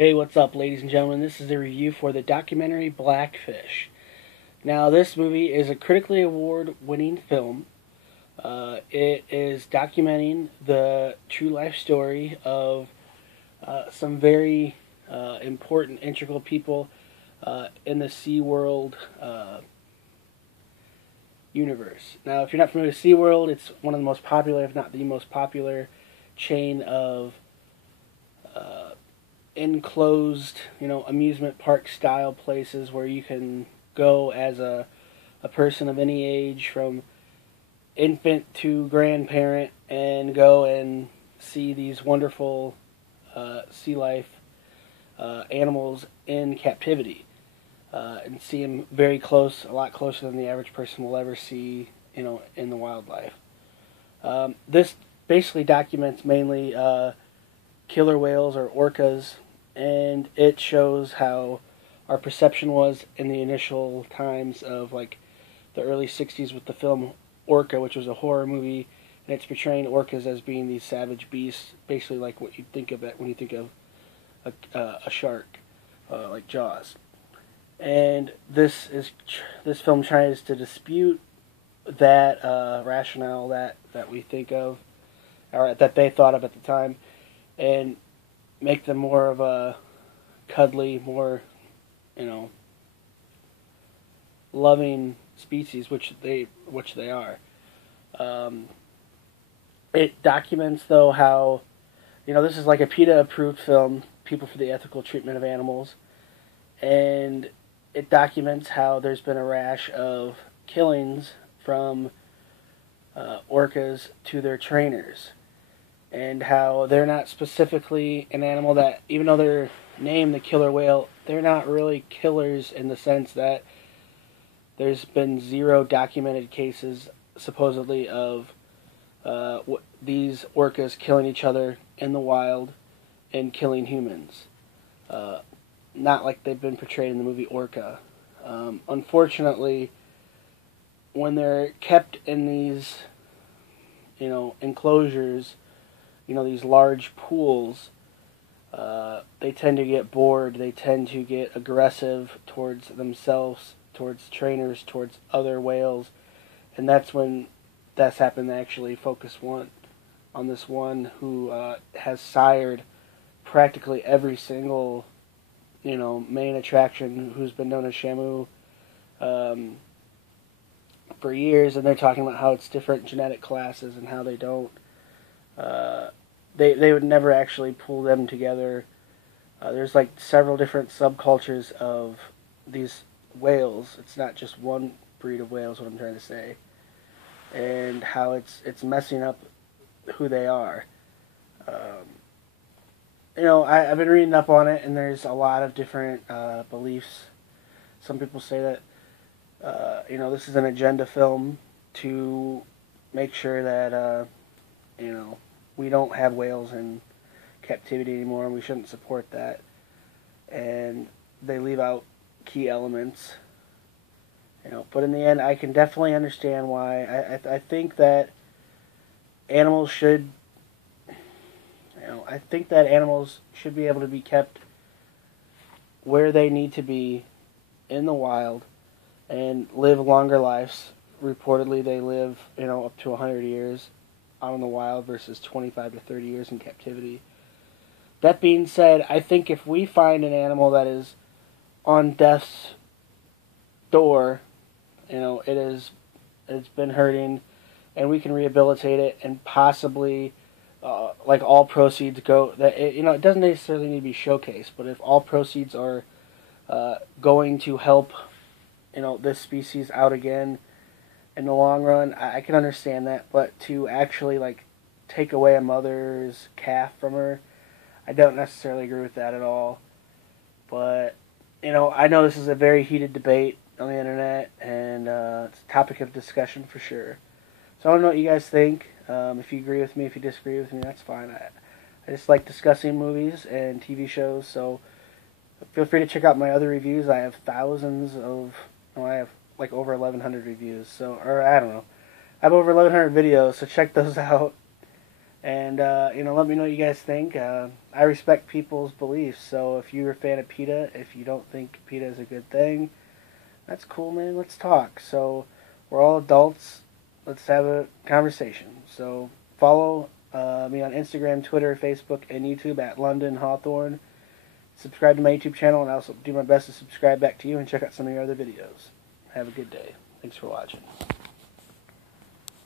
Hey, what's up, ladies and gentlemen? This is a review for the documentary Blackfish. Now, this movie is a critically award-winning film. It is documenting the true life story of some very important, integral people in the SeaWorld universe. Now, if you're not familiar with SeaWorld, it's one of the most popular, if not the most popular, chain of enclosed, amusement park style places where you can go as a person of any age, from infant to grandparent, and go and see these wonderful sea life animals in captivity, and see them very close, a lot closer than the average person will ever see, in the wildlife. This basically documents mainly killer whales or orcas, and it shows how our perception was in the initial times of like the early 60s with the film Orca, which was a horror movie, and it's portraying orcas as being these savage beasts, basically like what you think of it when you think of a shark, like Jaws. And this film tries to dispute that rationale that we think of, or that they thought of at the time, and make them more of a cuddly, more, loving species, which they are. It documents, though, how, this is like a PETA approved film, People for the Ethical Treatment of Animals, and it documents how there's been a rash of killings from orcas to their trainers, and how they're not specifically an animal that, even though they're named the killer whale, they're not really killers in the sense that there's been zero documented cases, supposedly, of these orcas killing each other in the wild and killing humans. Not like they've been portrayed in the movie Orca. Unfortunately, when they're kept in these, enclosures, these large pools, they tend to get bored. They tend to get aggressive towards themselves, towards trainers, towards other whales, and that's when that's happened. They actually focus on this one who has sired practically every single, main attraction, who's been known as Shamu for years, and they're talking about how it's different genetic classes and how they don't. They would never actually pull them together. There's like several different subcultures of these whales. It's not just one breed of whales, what I'm trying to say. And how it's messing up who they are. I've been reading up on it, and there's a lot of different beliefs. Some people say that, this is an agenda film to make sure that, we don't have whales in captivity anymore, and we shouldn't support that. And they leave out key elements. But in the end, I can definitely understand why. I think that animals should, I think that animals should be able to be kept where they need to be in the wild and live longer lives. Reportedly, they live, up to 100 years out in the wild versus 25 to 30 years in captivity. That being said, I think if we find an animal that is on death's door, it's been hurting, and we can rehabilitate it, and possibly, like, all proceeds go, that it doesn't necessarily need to be showcased, but if all proceeds are going to help, this species out again in the long run, I can understand that. But to actually, like, take away a mother's calf from her, I don't necessarily agree with that at all. But, I know this is a very heated debate on the internet, and it's a topic of discussion for sure. So I don't know what you guys think. If you agree with me, if you disagree with me, that's fine. I just like discussing movies and TV shows, so feel free to check out my other reviews. I have I have like over 1,100 reviews, or I don't know. I have over 1,100 videos, so check those out. And, let me know what you guys think. I respect people's beliefs, so if you're a fan of PETA, if you don't think PETA is a good thing, that's cool, man. Let's talk. So, we're all adults. Let's have a conversation. So, follow me on Instagram, Twitter, Facebook, and YouTube at London Hawthorne. Subscribe to my YouTube channel, and I'll also do my best to subscribe back to you and check out some of your other videos. Have a good day. Thanks for watching.